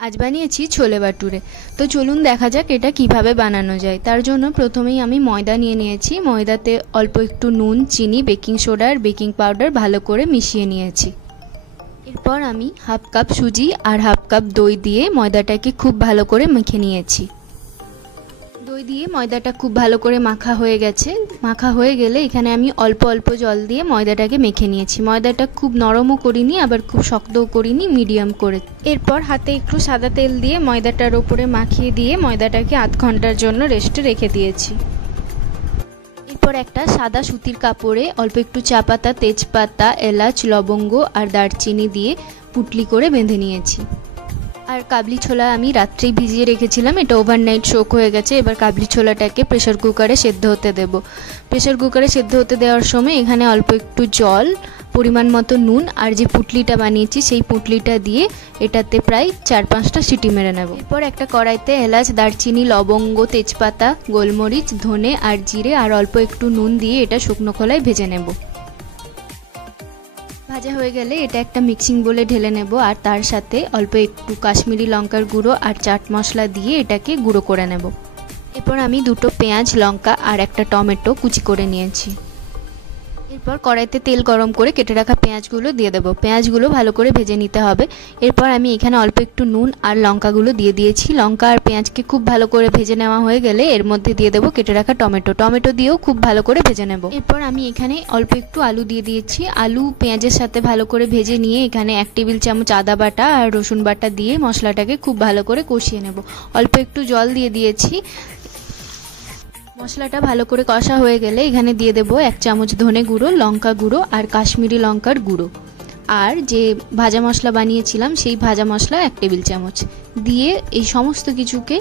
আজ বানিয়েছি ছোলে বাটুরে। তো চলুন দেখা যাক এটা কিভাবে বানানো যায়। তার জন্য প্রথমেই আমি ময়দা নিয়ে নিয়েছি। ময়দাতে অল্প একটু নুন, চিনি, বেকিং সোডা আর বেকিং পাউডার ভালো করে মিশিয়ে নিয়েছি। এরপর আমি হাফ কাপ সুজি আর হাফ কাপ দই দিয়ে ময়দাটাকে খুব ভালো করে মেখে নিয়েছি। দই দিয়ে ময়দাটা খুব ভালো করে মাখা হয়ে গেছে। মাখা হয়ে গেলে এখানে আমি অল্প অল্প জল দিয়ে ময়দাটাকে মেখে নিয়েছি। ময়দাটা খুব নরমও করিনি আবার খুব শক্তও করিনি, মিডিয়াম করে। এরপর হাতে একটু সাদা তেল দিয়ে ময়দাটার ওপরে মাখিয়ে দিয়ে ময়দাটাকে আধ ঘন্টার জন্য রেস্টে রেখে দিয়েছি। এরপর একটা সাদা সুতির কাপড়ে অল্প একটু চা পাতা, তেজপাতা, এলাচ, লবঙ্গ আর দারচিনি দিয়ে পুটলি করে বেঁধে নিয়েছি। আর কাবলি ছোলা আমি রাত্রেই ভিজিয়ে রেখেছিলাম, এটা ওভারনাইট সোক হয়ে গেছে। এবার কাবলি ছোলাটাকে প্রেসার কুকারে সেদ্ধ হতে দেব। প্রেসার কুকারে সেদ্ধ হতে দেওয়ার সময় এখানে অল্প একটু জল, পরিমাণ মতো নুন আর যে পুটলিটা বানিয়েছি সেই পুটলিটা দিয়ে এটাতে প্রায় 4-5টা সিটি মেরে নেব। এরপর একটা কড়াইতে এলাচ, দারচিনি, লবঙ্গ, তেজপাতা, গোলমরিচ, ধনে আর জিরে আর অল্প একটু নুন দিয়ে এটা শুকনো খোলায় ভেজে নেব। ভাজা হয়ে গেলে এটা একটা মিক্সিং বোলে ঢেলে নেব আর তার সাথে অল্প একটু কাশ্মীরি লঙ্কার গুঁড়ো আর চাট মশলা দিয়ে এটাকে গুঁড়ো করে নেব। এরপর আমি দুটো পেঁয়াজ, লঙ্কা আর একটা টমেটো কুচি করে নিয়েছি। এরপর কড়াইতে তেল গরম করে কেটে রাখা পেঁয়াজগুলো দিয়ে দেবো। পেঁয়াজগুলো ভালো করে ভেজে নিতে হবে। এরপর আমি এখানে অল্প একটু নুন আর লঙ্কাগুলো দিয়ে দিয়েছি। লঙ্কা আর পেঁয়াজকে খুব ভালো করে ভেজে নেওয়া হয়ে গেলে এর মধ্যে দিয়ে দেবো কেটে রাখা টমেটো। টমেটো দিয়েও খুব ভালো করে ভেজে নেব। এরপর আমি এখানে অল্প একটু আলু দিয়ে দিয়েছি। আলু পেঁয়াজের সাথে ভালো করে ভেজে নিয়ে এখানে 1 টেবিল চামচ আদা বাটা আর রসুন বাটা দিয়ে মশলাটাকে খুব ভালো করে কষিয়ে নেব। অল্প একটু জল দিয়ে দিয়েছি। মশলাটা ভালো করে কষা হয়ে গেলে এখানে দিয়ে দেবো 1 চামচ ধনে গুঁড়ো, লঙ্কা গুঁড়ো আর কাশ্মীরি লঙ্কার গুঁড়ো আর যে ভাজা মশলা বানিয়েছিলাম সেই ভাজা মশলা 1 টেবিল চামচ দিয়ে এই সমস্ত কিছুকে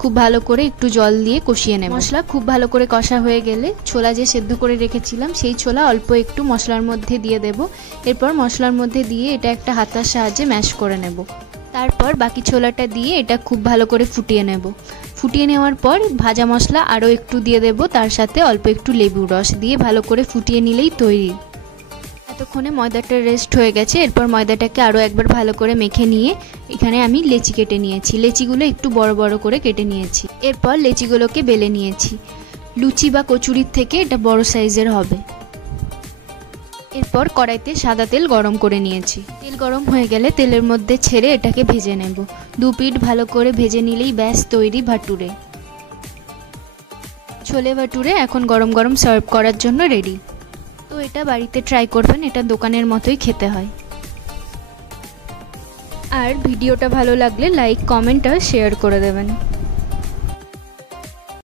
খুব ভালো করে একটু জল দিয়ে কষিয়ে নেব। মশলা খুব ভালো করে কষা হয়ে গেলে ছোলা যে সেদ্ধ করে রেখেছিলাম সেই ছোলা অল্প একটু মশলার মধ্যে দিয়ে দেব। এরপর মশলার মধ্যে দিয়ে এটা একটা হাতার সাহায্যে ম্যাশ করে নেব। তারপর বাকি ছোলাটা দিয়ে এটা খুব ভালো করে ফুটিয়ে নেব। ফুটিয়ে নেওয়ার পর ভাজা মশলা আরও একটু দিয়ে দেব, তার সাথে অল্প একটু লেবুর রস দিয়ে ভালো করে ফুটিয়ে নিলেই তৈরি। এতক্ষণে ময়দাটা রেস্ট হয়ে গেছে। এরপর ময়দাটাকে আরও একবার ভালো করে মেখে নিয়ে এখানে আমি লেচি কেটে নিয়েছি। লেচিগুলো একটু বড় বড় করে কেটে নিয়েছি। এরপর লেচিগুলোকে বেলে নিয়েছি। লুচি বা কচুরির থেকে এটা বড় সাইজের হবে। এরপর কড়াইতে সাদা তেল গরম করে নিয়েছি। তেল গরম হয়ে গেলে তেলের মধ্যে ছেড়ে এটাকে ভেজে নেব। 2 পিঠ ভালো করে ভেজে নিলেই ব্যাস তৈরি ভাটুরে। ছোলে ভাটুরে এখন গরম গরম সার্ভ করার জন্য রেডি। তো এটা বাড়িতে ট্রাই করবেন, এটা দোকানের মতোই খেতে হয়। আর ভিডিওটা ভালো লাগলে লাইক, কমেন্ট আর শেয়ার করে দেবেন।